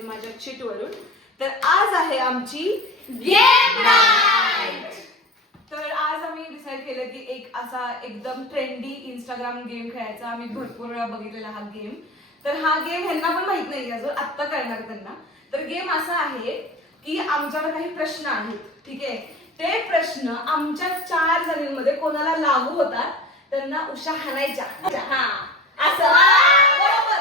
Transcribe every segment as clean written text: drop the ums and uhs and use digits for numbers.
असेल माझ्या चीट वरून. तर आज आहे आमची गेम नाईट. तर आज आम्ही डिसाईड केलं की एक असा एकदम ट्रेंडी इंस्टाग्राम गेम खेळायचा. आम्ही भरपूर वेळा बघितलेला हा गेम. तर हा गेम ह्यांना पण माहित नाही अजून, आत्ता कळणार त्यांना. तर गेम असा आहे की आमच्याकडे काही प्रश्न आहेत, ठीक आहे. ते प्रश्न आमच्या 4 जणींमध्ये कोणाला लागू होतात त्यांना उषा हाणायच्या. हा असं बरोबर.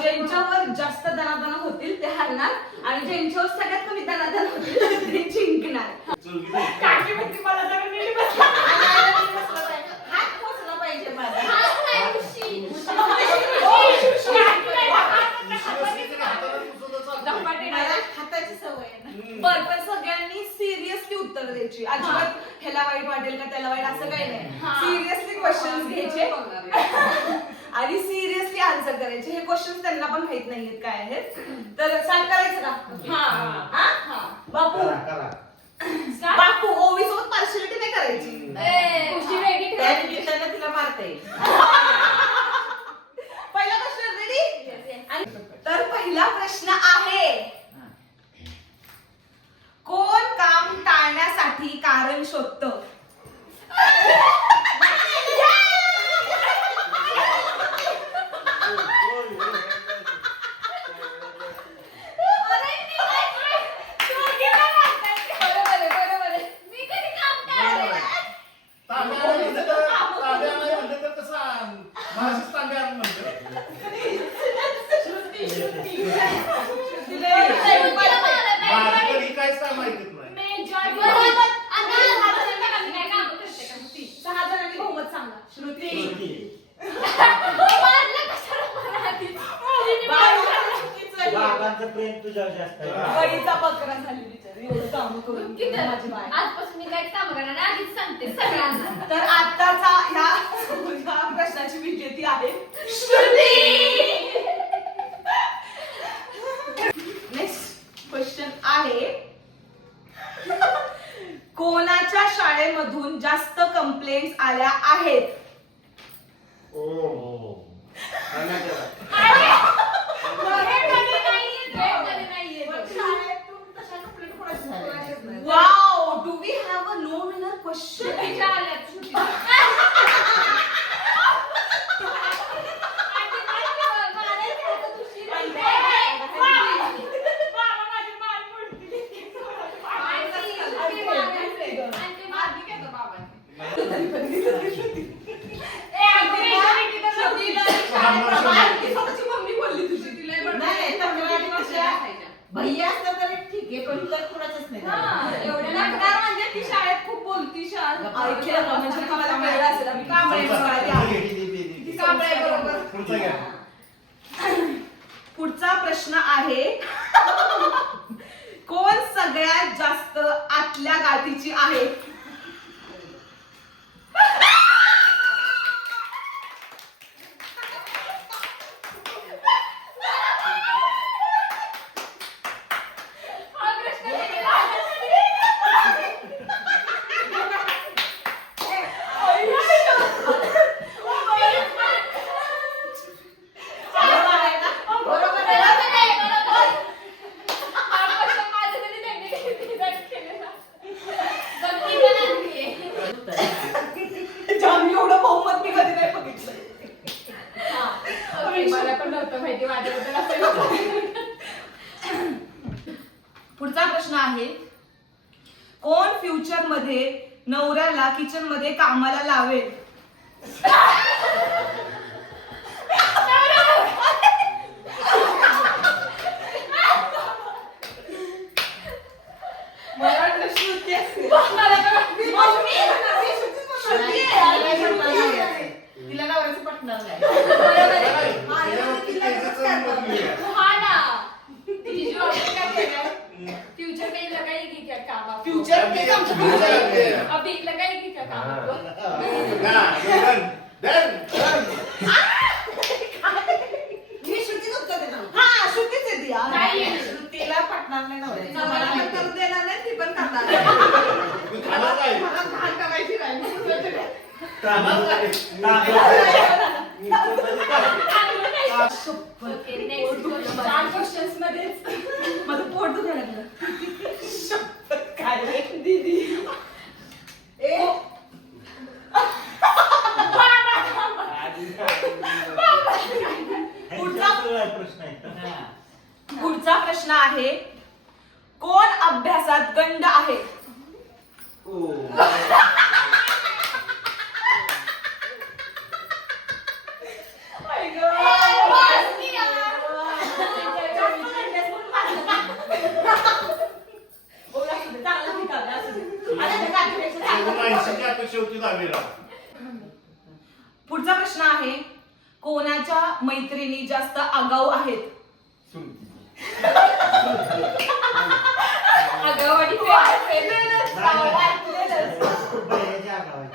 ज्यांच्यावर जास्त दणादणा होतील ते हारणार आणि ज्यांच्यावर सगळ्यात कमी दणादणा होतील ते जिंकणार. काकी म्हणते मला जरा नीट बसला. हात पोचला पाहिजे माझा. हाताची सवय आहे. बरं, पण सगळ्यांनी सिरियसली उत्तर द्यायची. अजिबात ह्याला वाईट वाटेल का त्याला वाईट असं काही नाही. सिरियसली क्वेश्चन घ्यायचे आणि सिरियसली आन्सर करायचे. हे क्वेश्चन त्यांना पण माहित नाहीयेत काय आहेत. तर सांग करायचं का? हा बापू बापू ओवी सोबत पार्शियलिटी नाही करायची. तिला मारता येईल. पहिला प्रश्न रेडी. तर पहिला प्रश्न आहे, कोण काम टाळण्यासाठी कारण शोधतं? प्रेम तुझ्यावर जास्त आहे. बळीचा बकरा झाली बिचारी, एवढं काम करून माझी बाय. आजपासून मी काय काम करणार आधीच सांगते सगळ्यांना. तर आताचा ह्या प्रश्नाची विजेती आहे श्रुती. नेक्स्ट क्वेश्चन आहे, कोणाच्या शाळेमधून जास्त कंप्लेंट्स आल्या आहेत? Wow, do we have a no winner question? भैया असतं तर ठीक आहे, पण तर कुणाचंच नाही. एवढं लागणार म्हणजे ती शाळेत खूप बोलती. ऐकलं ना, म्हणजे मला कळलं असेल आम्ही का पुढचा प्रश्न आहे, कोण सगळ्यात जास्त आतल्या गाठीची आहे? पुढचा प्रश्न आहे, कोण फ्युचर मध्ये नवऱ्याला किचन मध्ये कामाला लावेल? मला वाटलं श्रुती असेल. तिला नवऱ्याचं पटणार नाही. फ्युचर काही लगाई की क्या काम? फ्युचर अभी लगाई की क्या काम? मी श्रुतीच उत्तर देणार. हा श्रुतीच आहे ती. नाही श्रुतीला पटणार नाही नवऱ्याचं. मला पण करू देणार नाही, ती पण करणार नाही. मला घाण करायची नाही. ओके नेक्स्ट 4 क्वेश्चन्स मध्येच माझं पोट दुखायला लागलं. काय रे? दीदी प्रश्न आहे. पुढचा प्रश्न आहे, कोण अभ्यासात गंड आहे? पुढचा प्रश्न आहे, कोणाच्या मैत्रिणी जास्त आगाऊ आहेत? आगाऊ आणि खूप बहिणीची आगाऊ आहे.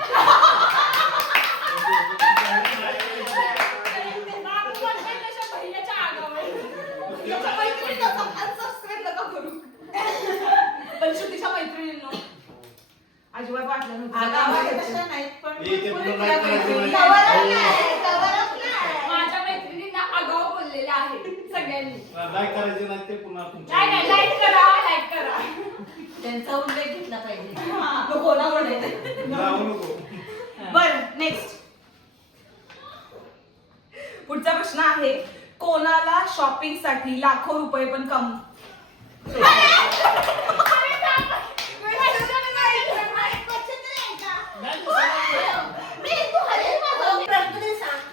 पण श्रुतीच्या मैत्रिणींनो अजिबात वाटलं नव्हतं. माझ्या मैत्रिणींना आगाऊ बोललेलं आहे सगळ्यांनी. लाईक करायचे नाही ते पुन्हा नाही लाईक करा. त्यांचा उल्लेख घेतला पाहिजे. जाऊ नको. बर नेक्स्ट. पुढचा प्रश्न आहे, कोणाला शॉपिंग साठी लाखो रुपये पण कम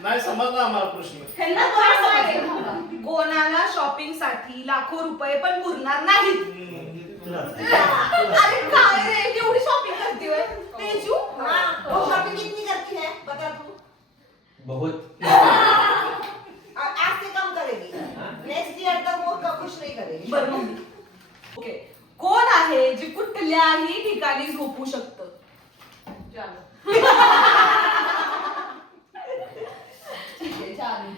नाही समजला आम्हाला प्रश्न. कोणाला शॉपिंग साठी लाखो रुपये पण पुरणार नाहीत? अरे काय रे, केवढी शॉपिंग करते होय? तेजू शॉपिंग कितनी करती है बता तू. बहुत. आज से कम करेगी, नेक्स्ट ईयर तक वो कुछ नहीं करेगी. बर मग ओके, कोण आहे जे कुठल्याही ठिकाणी झोपू शकतं?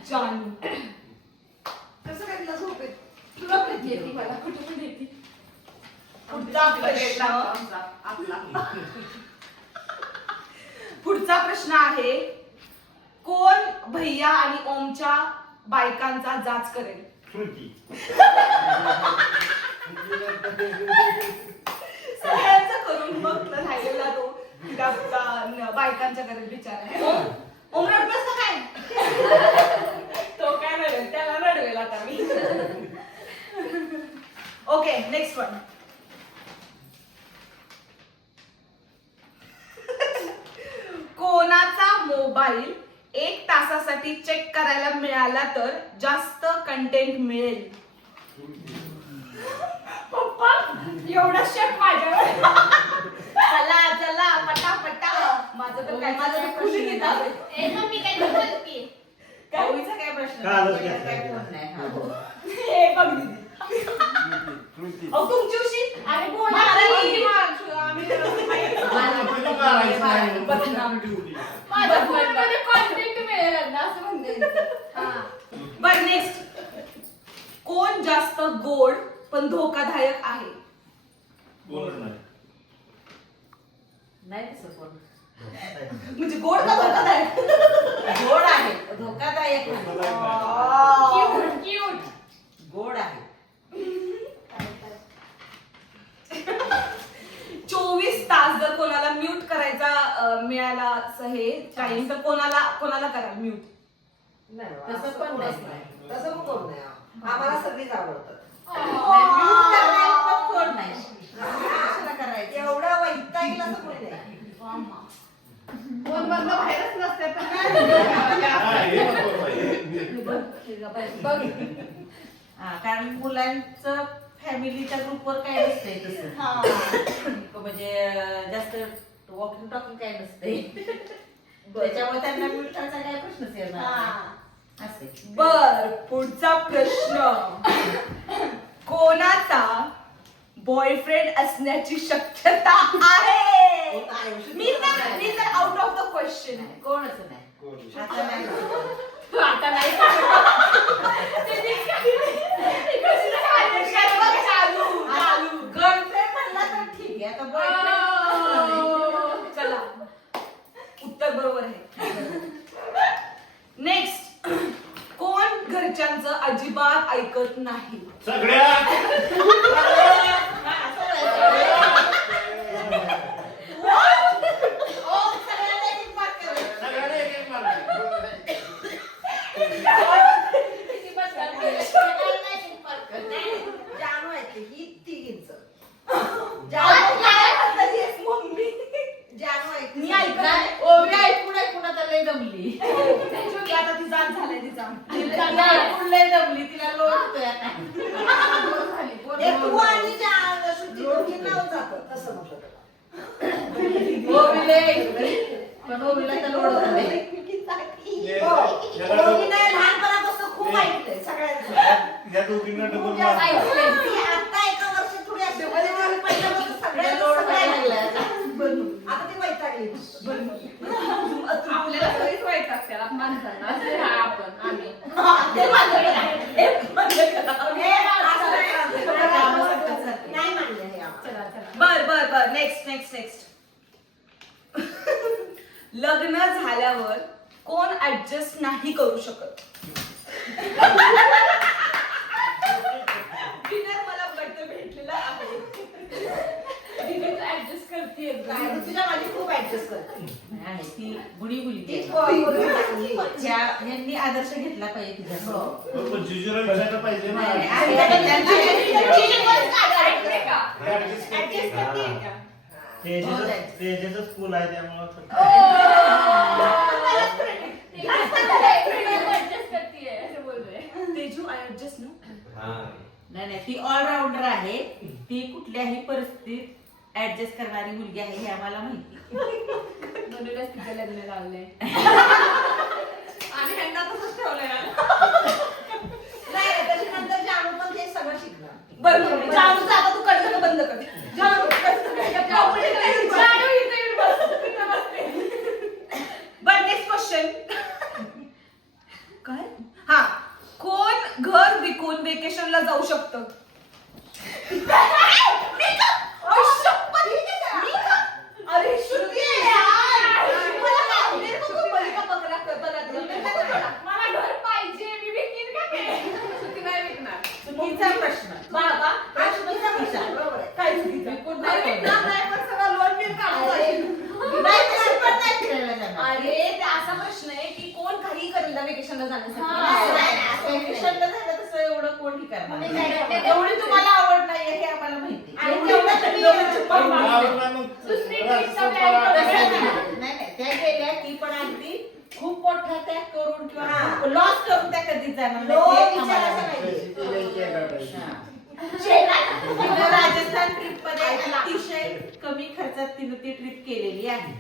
जानू. कसं काय तिला झोप येते? तुला पण येते मला कुठे पण येते. पुढचा प्रश्न आहे, कोण भैया आणि ओमच्या बायकांचा जाच करेल? सगळ्यांचा करून मग राहिलेला तो तिला बायकांच्या करेल बिचारा. ओम रडतोस का काय? तो काय रडेल, त्याला रडवेल आता मी. Okay next one. कोणाचा मोबाईल 1 तासासाठी चेक करायला मिळाला तर जास्त कंटेंट मिळेल? पप्पा एवढा शेफ माझ्यावर. चला पटापटा. माझं तर काय, माझं तर खुशी घेतात. मम्मी काय बोलते? कवीचा काय प्रश्न? कालच काय घेतला. फोन नाही. हा. हे बघ दीदी. अहो तुमची उशी. अरे बोला मारा की. की मार. आम्ही बदनाम ठेवली. माझ्या फोनमध्ये कॉन्टेंट मिळेल ना असं म्हणते. बर नेक्स्ट. कोण जास्त गोड पण धोकादायक आहे? बोलत नाही. नाही तसं कोण. म्हणजे गोड का धोकादायक? गोड आहे, धोकादायक नाही. क्यूट. गोड आहे. 24 तास जर कोणाला म्यूट करायचा मिळाला हे टाइम तर कोणाला कराल म्यूट? तसं पण नाही. तसं पण कोण नाही. आम्हाला सगळीच आवडतात. कोण नाही. कशाला करायचं? एवढं वैतागेल असं कोणी नाही. फोन मधनं बाहेरच नसते तर हा, हे महत्वाचं आहे. बघ. कारण मुलांचं फॅमिलीच्या ग्रुपवर काय नसतंय तसं. म्हणजे जास्त वॉकिंग टॉकिंग काय नसते. त्याच्यामुळे त्यांना मिळताचा काय प्रश्नच येणार नाही. असे. बर पुढचा प्रश्न. कोणाचा बॉयफ्रेंड असण्याची शक्यता आहे? मी तर आउट ऑफ द क्वेश्चन आहे. कोणच नाही. आता नाही. आता नाही. चालू गर्लफ्रेंड म्हणला तर ठीक आहे. आता बॉयफ्रेंड. चला उत्तर बरोबर आहे. नेक्स्ट. कोण अजिबात ऐकत नाही. सगळ्या सगळ्यांना एक एक मार्क. जानू आहे ती, ही तिघींचं. मम्मी जानू आहे ती. मी ऐकत नाही. ओवी ऐकून आता लय दमली. ती आता ती जात झालाय तिचा. तिला ऐकून लय दमली, तिला लोड होतोय आता. हे तू आणि श्रुती दोघींना जातं. तसं नको. ओवी लय ऐकते, पण ओवीला तर लोड होतोय. दोघींना लहानपणापासून खूप ऐकलंय सगळ्यांचं. या दोघींना डबल खूप मार्क. जास्त ऐकलंय. ती आता एका वर्षात थोडी अशी मध्ये मध्ये पहिल्यापासून सगळ्यांचं लोड सगळं व्हायला ऐकलंय. लागलाय. आता ती वैतागली. आपल्याला सगळीच वाईट लागतात माणसांना असे हा आपण आम्ही ते मान्य नाही. हे मान्य करा. हे असं नाही मान्य हे आम्हाला. चला चला बर नेक्स्ट लग्न झाल्यावर कोण ऍडजस्ट नाही करू शकत. डिनर मला बड्डे भेटलेला आहे. ऍडजस्ट करते काय ऋतुजा माझी खूप ऍडजस्ट करते. आहे, ती गुणी ती गुली चांगली. यांनी आदर्श घेतला पाहिजे तिचा. पण जिजूला विचारलं पाहिजे ना. Adjust करते. तेजाचं स्कूल आहे त्यामुळं ऍडजस्ट करते असं बोलतोय तेजू आय ऍडजस्ट नो. नाही ती ऑलराऊंडर आहे. ती कुठल्याही परिस्थितीत ऍडजस्ट करणारी मुलगी आहे हे आम्हाला माहिती. म्हणूनच तिचं लग्न लावलंय आणि ह्यांना तसंच ठेवलंय ना. नाही त्याच्यानंतर जानू पण हे सगळं शिकणार. बरं जानूचं आता तू कडलं बंद कर. जानू बरं नेक्स्ट क्वेश्चन. काय हा कोण घर विकून वेकेशनला जाऊ शकतं. अरे श्रुती मला घर पाहिजे मी विकीन का ते सुट्टी नाही विकणार चुकीचा प्रश्न. बाबा हा चुकीचा विचार. बरोबर आहे. काय चुकीचं विकून नाही नाही विकणार बोलणार. नाही, पण सगळं लोन बिल काढून अरे, जाईल. नाही तशी पण नाही फिरायला जाणार. अरे ते असा प्रश्न आहे की कोण काही करेल वेकेशनला नाही, जाण्यासाठी. नाही, असं वेकेशनला झालं तसं एवढं कोणी करणार नाही, नाही. नाही. एवढी तुम्हाला आवड नाहीये हे आम्हाला माहिती. आणि तेवढं तुम्ही आवडलं नाही मग दुसरी राजस्थान ट्रिपचा plan पळा. नाही नाही, त्या गेल्या ती पण अगदी खूप मोठा त्याग करून किंवा लॉस करून त्या कधीच जाणार नाही. लोन ते आम्हाला विचारायचं माहिती. नाही. हा. शेतात. तिनं राजस्थान ट्रिप मध्ये अतिशय कमी खर्चात तिनं ती ट्रिप केलेली आहे.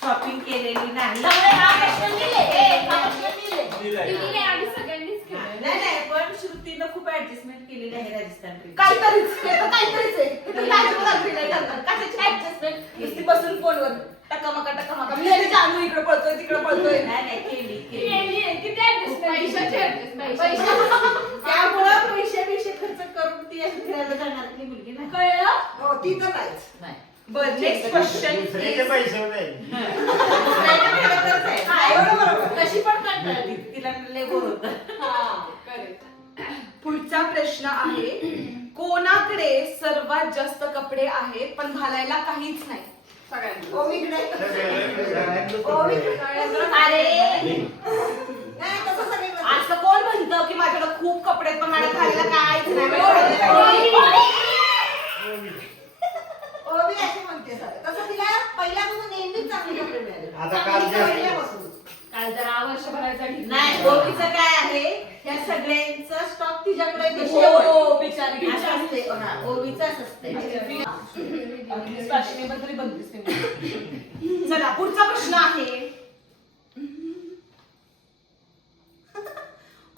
शॉपिंग केलेली नाही. सगळे हा प्रश्न दिले. हा प्रश्न दिले. तिने नाही आम्ही सगळ्यांनीच केलं नाही नाही, पण श्रुतीनं खूप ऍडजस्टमेंट केलेली आहे राजस्थान ट्रिप. काहीतरीच हे तर काहीतरीच आहे. हे तर काहीतरी लागली नाही करणार. कशाची ऍडजस्टमेंट नुसती बसून फोनवर टकामका मी आणि जानू इकडे पळतोय तिकडे पळतोय. नाही नाही, केली केली. केली आहे. किती ऍडजस्टमेंट पैशाची ऍडजस्टमेंट त्यामुळं पैसे खर्च करून ती अशी फिरायला जाणारी मुलगी नाही. कळलं हो, ती तर नाहीच. नाही. बरं नेक्स्ट क्वेश्चन. दुसऱ्याचे पैसे नाही. दुसऱ्याच्या फिरतच आहे. हा, एवढं बरोबर. कशी पण कंटाळली, तिला लय बोर होतं. हा करेक्ट पुढचा प्रश्न आहे कोणाकडे सर्वात जास्त कपडे आहेत पण घालायला काहीच नाही. सगळ्यांनी ओवीकडे. सगळ्यांना अरे नाही, तसं सगळे म्हणतात. असं कोण म्हणतं की माझ्याकडे खूप कपडे आहेत पण मला घालायला काहीच नाही. ओवी अशी म्हणते सगळं. तसं तिला पहिल्यापासून नेहमीच चांगले कपडे मिळाले. आता काल जास्त. पहिल्यापासून. काल जरा वर्षभराचा घेतला. नाही, ओवीचं काय आहे, ह्या सगळ्यांचा स्टॉक तिच्याकडे आहे, ते हो, बिचारी. असं असते. हा, ओवीचाच असते. फॅशनेबल तरी बनलीस तुम्ही. चला पुढचा प्रश्न आहे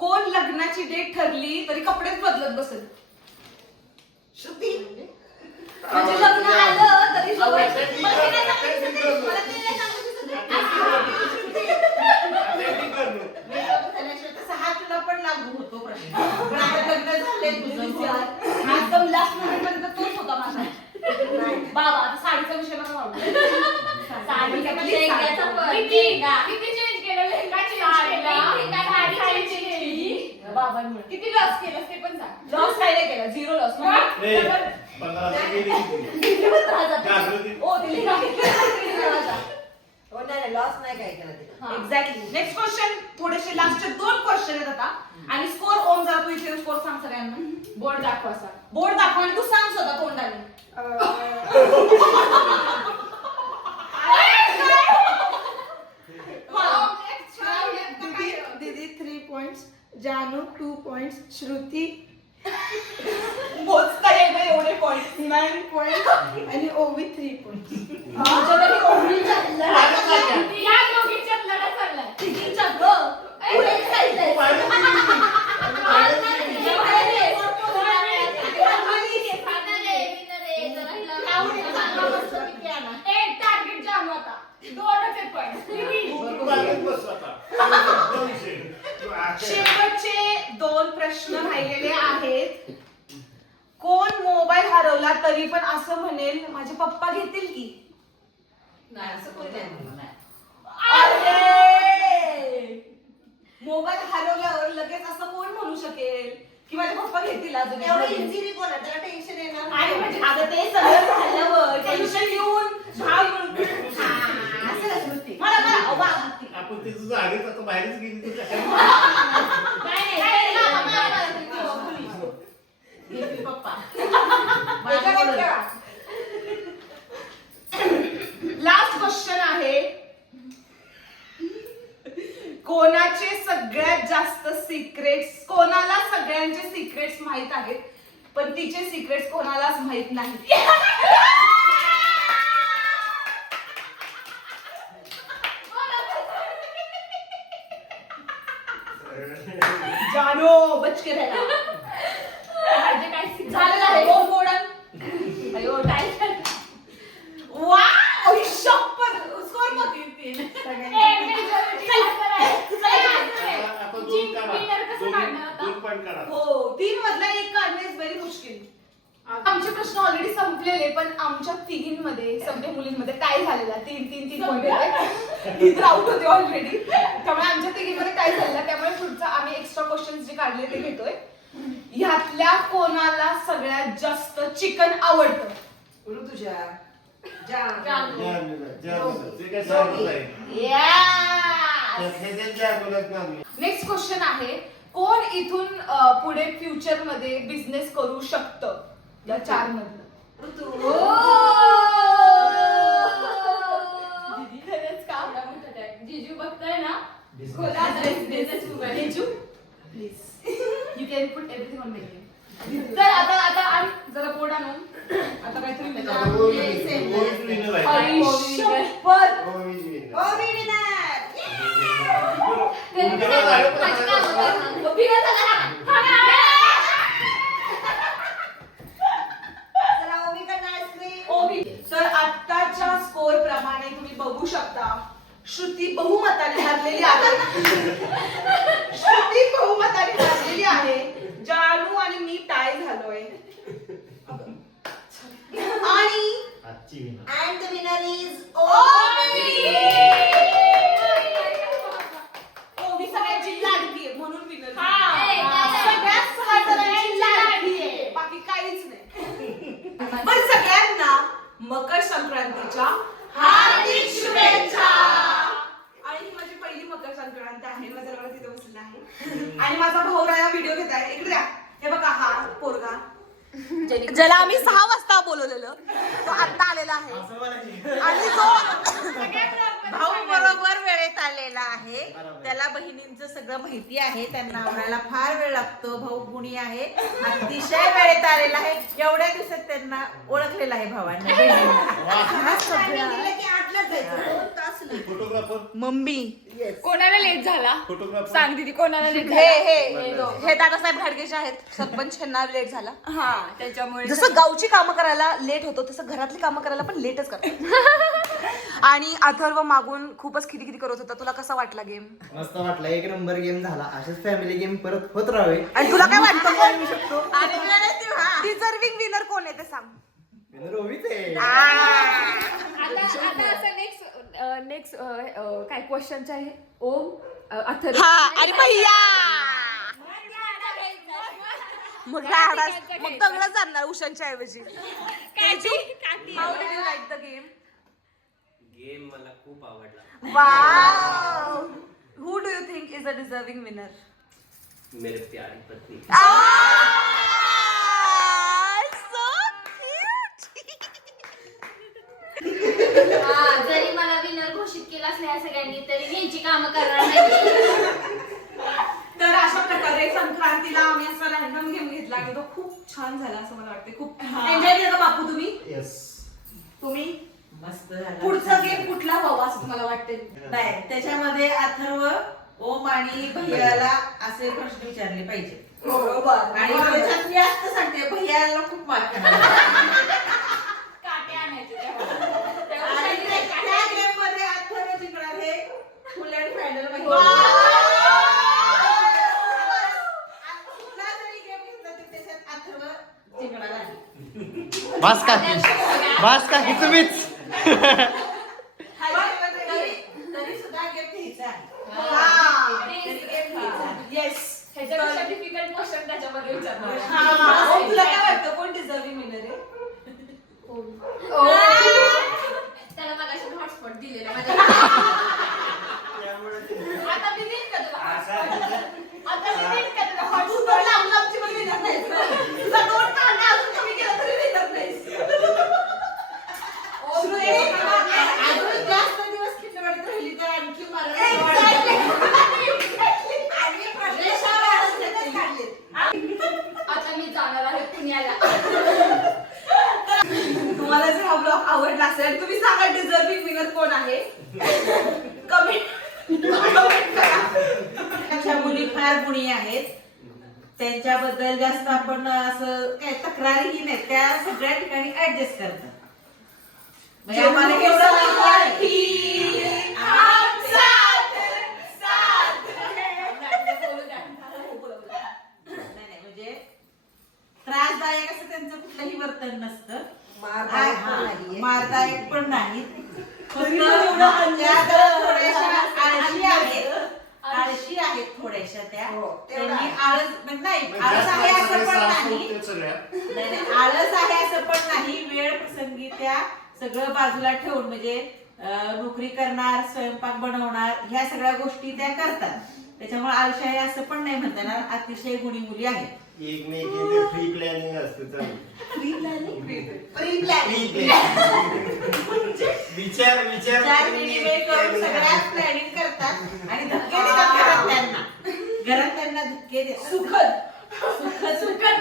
कोण लग्नाची डेट ठरली तरी कपडेच बदलत बसेल. श्रुती. म्हणजे लग्न आलं तरी मला ते नाही सांगायचं ते. मेकअप झाल्याशिवाय तसा हा तुला पण लागू होतो प्रश्न. पण आता लग्न झालंय तुझं. एकदम लास्ट मोमेंट पर्यंत तोच होता माझा. बाबा आता साडीचा विषय नका वाढवू. साडीचा पण लेहंग्याचा पण. किती चेंज केलं लेहंगा चेंज केला साडी चेंज केली बाबांमुळे किती लॉस केलं ते पण सांग. लॉस काय नाही केला, 0 लॉस. ए, 1500 गेली किती? जागृती. हो दिली का? हो नाही लॉस नाही काय केला तिला. एक्झॅक्टली. नेक्स्ट क्वेश्चन, थोडेसे लास्टचे 2 क्वेश्चन आहेत आता आणि स्कोर ओम जरा तू इथे स्कोर सांग सगळ्यांना. बोर्ड दाखव असा. बोर्ड दाखव आणि तू सांग स्वतः तोंडाने. दीदी 3 points, जानू 2 points, श्रुती मोजता येईल ना एवढे पॉइंट. 9 points आणि ओवी 3 points. या दोघींच्यात लढा चाललाय. एक टार्गेट जानू आता. 2च आहेत पॉइंट. तू बागेत बस आता. 200. शेवटचे 2 प्रश्न राहिलेले आहेत. कोण मोबाईल हरवला तरी पण असं म्हणेल माझे पप्पा घेतील की? नाही असं कोणी नाही म्हणणार. अरे मोबाईल हरवल्यावर लगेच असं कोण म्हणू शकेल की माझे पप्पा घेतील अजून एवढं एक? इझिली बोला त्याला टेन्शन येणार आणि नाही. म्हणजे आता ते सगळं झाल्यावर टेन्शन येऊन झाड म्हणून असं नाही स्मृती. मला अवा. आपण तिचं जागेत आता बाहेरच गेली तर कशाला? घेतील पप्पा. लास्ट क्वेश्चन आहे, कोणाचे सगळ्यात जास्त सिक्रेट्स, कोणाला सगळ्यांचे सिक्रेट्स माहित आहेत पण तिचे सिक्रेट्स कोणालाच माहित नाही? जानो बच के रहना. म्हणजे काय सिक्रेट झालेलं आहे ओ मोडन. अयो टाईट. वा शपथ स्कोर बघ. आता 2 काढा. winner कसं काढणार आता? 2 पॉईंट काढा. हो 3 मधला 1 काढणे इज व्हेरी मुश्किल. आमचे प्रश्न ऑलरेडी संपलेले पण आमच्या तिघींमध्ये सगळे मुलींमध्ये टाय झालेला 3 पॉईंट. इतर आउट होते ऑलरेडी, त्यामुळे आमच्या तिघींमध्ये टाय झालेला. त्यामुळे पुढचं आम्ही एक्स्ट्रा क्वेश्चन्स जे काढले ते घेतोय. ह्यातल्या कोणाला सगळ्यात जास्त चिकन आवडतं? ऋतुजा जानू. ते काय सांगत आहे? हे जागोलत नाही. नेक्स्ट क्वेश्चन आहे, कोण इथून पुढे फ्युचर मध्ये बिझनेस करू शकतं या 4 मधलं? ऋतू. दीदी खरंच का? एवढा मोठा tag. जीजू बघताय ना? खोला business उभा आहे. Jeju, please. You can put everything on menu. तर आता आण जरा पोट आणून. आता काहीतरी winner आहे. आई शपथ. ओवीज winner. ओवी winner. चला ओवीकडनं आईस्क्रीम. ओवी. तर आत्ताच्या स्कोर प्रमाणे तुम्ही बघू शकता श्रुती बहुमताने हरलेली आहे. श्रुती बहुमताने हरलेली आहे. जानू आणि मी टाय झालोय. आणि आजची winner. And the winner is ओवी. Ovi. ओवी सगळ्यांची लाडकी आहे म्हणून विनर. हा. सगळ्यात 6 जणांची लाडकी आहे, बाकी काहीच नाही. पण सगळ्यांना मकर संक्रांतीच्या हार्दिक शुभेच्छा. आणि ही माझी पहिली मकर संक्रांत आहे. माझा नवरा तिथे बसलेला आहे आणि माझा भाऊ राया व्हिडिओ घेत आहे. इकडे द्या. हे बघा हा पोरगा ज्याला आम्ही 6 वाजता बोलवलेलं तो आता आलेला आहे आणि तो भाऊ बरोबर वेळेत आलेला आहे. त्याला बहिणींचं सगळं माहिती आहे. त्यांना आवडायला फार वेळ लागतो. भाऊ गुणी आहे, अतिशय वेळेत आलेला आहे. एवढ्या दिवसात त्यांना ओळखलेलं आहे भावांना, बहिणींना. गेलं की आठलाच जायचं. 2 तास नाही. Photographer mummy. कोणाला लेट झाला? फोटोग्राफर सांग दीदी कोणाला लेट हे झाला? हे दादासाहेब घाडगेचे आहेत सरपंच. यांना लेट झाला. हा त्याच्यामुळे जसं गावची कामं करायला लेट होतो तसं घरातली कामं करायला पण लेटच करतात. आणि अथर्व मागून खूपच खिदी करत होता. तुला कसा वाटला गेम? मस्त वाटला. 1 नंबर गेम झाला. असेच फॅमिली गेम परत होत राहावे. आणि तुला काय वाटतं कोण येऊ शकतो. डिझर्विंग विनर कोण आहे ते सांग. विनर ओवीच आहे. आता असं नेक्स्ट काय क्वेश्चनचं आहे ओम अथर्व हा आणि भैया मग दगडच आणणार उशांच्या ऐवजी. How did you like the game? Game मला खूप आवडला. Wow. Who do you think is a deserving winner? मेरे प्यारी पत्नी. जरी मला विनर घोषित केलं असलं या सगळ्यांनी तरी घ्यायची कामं करणार नाही. तर अशा प्रकारे संक्रांतीला आम्ही असा रॅन्डम गेम घेतला आणि तो खूप छान झाला असं मला वाटतं. खूप एन्जॉय केलं बापू तुम्ही? येस. तुम्ही मस्त झालं. पुढचा गेम कुठला व्हावा असं तुम्हाला वाटते? नाही, त्याच्यामध्ये अथर्व, ओम आणि भैयाला असे प्रश्न विचारले पाहिजे. बरोबर. आणि त्याच्यात मी असं सांगते, भैयाला खूप मार्क काटे आणायचे तेव्हा. आणि त्या गेम मध्ये अथर्व जिंकणार हे फुल अँड फायनल मध्ये. कुठला जरी गेम घेतला तरी त्याच्यात अथर्व जिंकणार आहे. बस काकी तुम्हीच. तरी सुद्धा गेम घ्यायचा आहे. येस. ह्याच्यापेक्षा डिफिकल्ट क्वेश्चन त्याच्यामध्ये विचारणार. तुला काय वाटतं कोण डिझर्विंग विनर आहे? त्याला मगाशी हॉटस्पॉट दिलेला त्यामुळे आता मी देईन का तुला असा hotspot? आता मी देईन का तुला तू hotspot? तर लांबची पण विनर नाहीस. तुझा 2 कांडे अजून कमी केला तरी विनर नाहीस. अजून जास्त दिवस खिंडवाडीत राहिली तर आणखी मला आता मी जाणार आहे पुण्याला. तुम्हाला जर हा ब्लॉग आवडला असेल तुम्ही सांगा डिझर्विंग विनर कोण आहे. कमेंट करा. अशा मुली फार गुणी आहेत, त्यांच्याबद्दल जास्त आपण असं काय तक्रारीही नाही, त्या सगळ्या ठिकाणी ऍडजस्ट करतात. म्हणजे आम्हाला एवढं माहिती आहे. नाही, म्हणजे त्रासदायक असं त्यांचं कुठलंही वर्तन नसतं. मारदायक पण नाही. आळशी आहेत थोड्याशा त्या. त्यांनी आळस नाही, आळस आहे असं पण नाही. नाही, आळस आहे असं पण नाही. वेळ प्रसंगी त्या सगळं बाजूला ठेवून म्हणजे नोकरी करणार, स्वयंपाक बनवणार, ह्या सगळ्या गोष्टी त्या करतात. त्याच्यामुळे आळशी आहे असं पण नाही म्हणता येणार. अतिशय गुणी मुली आहेत. एकमेकीचं फ्री प्लॅनिंग असतं चालू. प्री प्लॅनिंग विचार विचार विनिमय करून सगळ्यात प्लॅनिंग करतात आणि धक्के देतात घरात त्यांना धक्के देतात. सुखद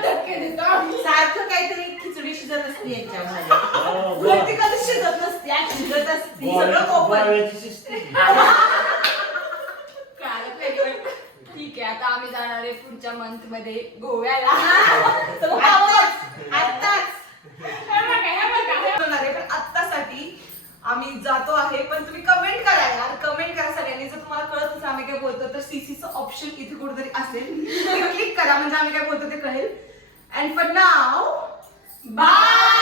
धक्के देतात. सारखं काहीतरी खिचडी शिजत असते यांच्यामध्ये. उलटी कधी शिजत नसते, शिजत असते. सगळं ओपन. ठीक आहे, आता आम्ही जाणार आहे पुढच्या मंथ मध्ये गोव्याला. पण आत्तासाठी आम्ही जातो आहे. पण तुम्ही कमेंट करा यार, कमेंट करा सगळ्यांनी. जर तुम्हाला कळत नसेल आम्ही काय बोलतो तर सीसीचं ऑप्शन इथे कुठेतरी असेल, क्लिक करा म्हणजे आम्ही काय बोलतो ते कळेल. And for now bye.